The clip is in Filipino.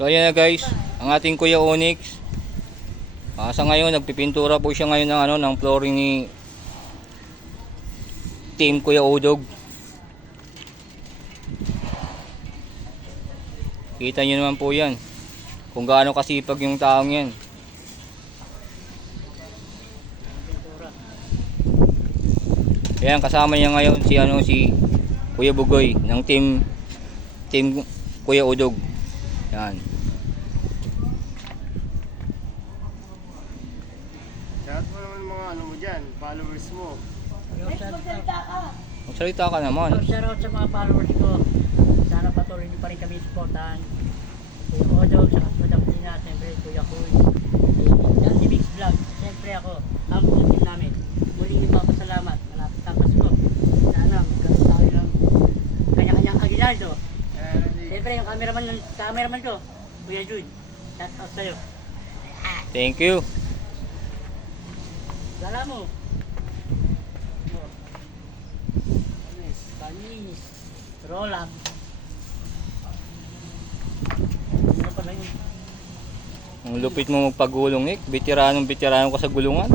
So ayan na guys, ang ating Kuya Onyx. Sa ngayon nagpipintura po siya ngayon ng ng flooring ni Team Kuya Udog. Kita niyo naman po 'yan. Kung gaano kasipag yung taong 'yan. Ayan, kasama niya ngayon si Kuya Bugoy ng Team Kuya Udog. Yan. Shout mo naman mga mo dyan, followers mo. Magsalita ka naman. Shoutout sa mga followers ko. Sana patuloy niyo pa rin kami supportahan. Kuya Odog, sa kasunod Pina, siyempre Kuya Kuy. Yan si Mix Vlog. Siyempre ako, ang putin namin. Muling ipapasalamat. Malapit ang Pasko. Sana magkaroon tayo ng kanya-kanyang aguinaldo. Siyempre yung cameraman ko, Kuya Jude. Shoutout sa'yo. Thank you. Gala mo. Panis. Roll up. Ang lupit mo magpagulong, Nick. Veteranong ka sa gulungan.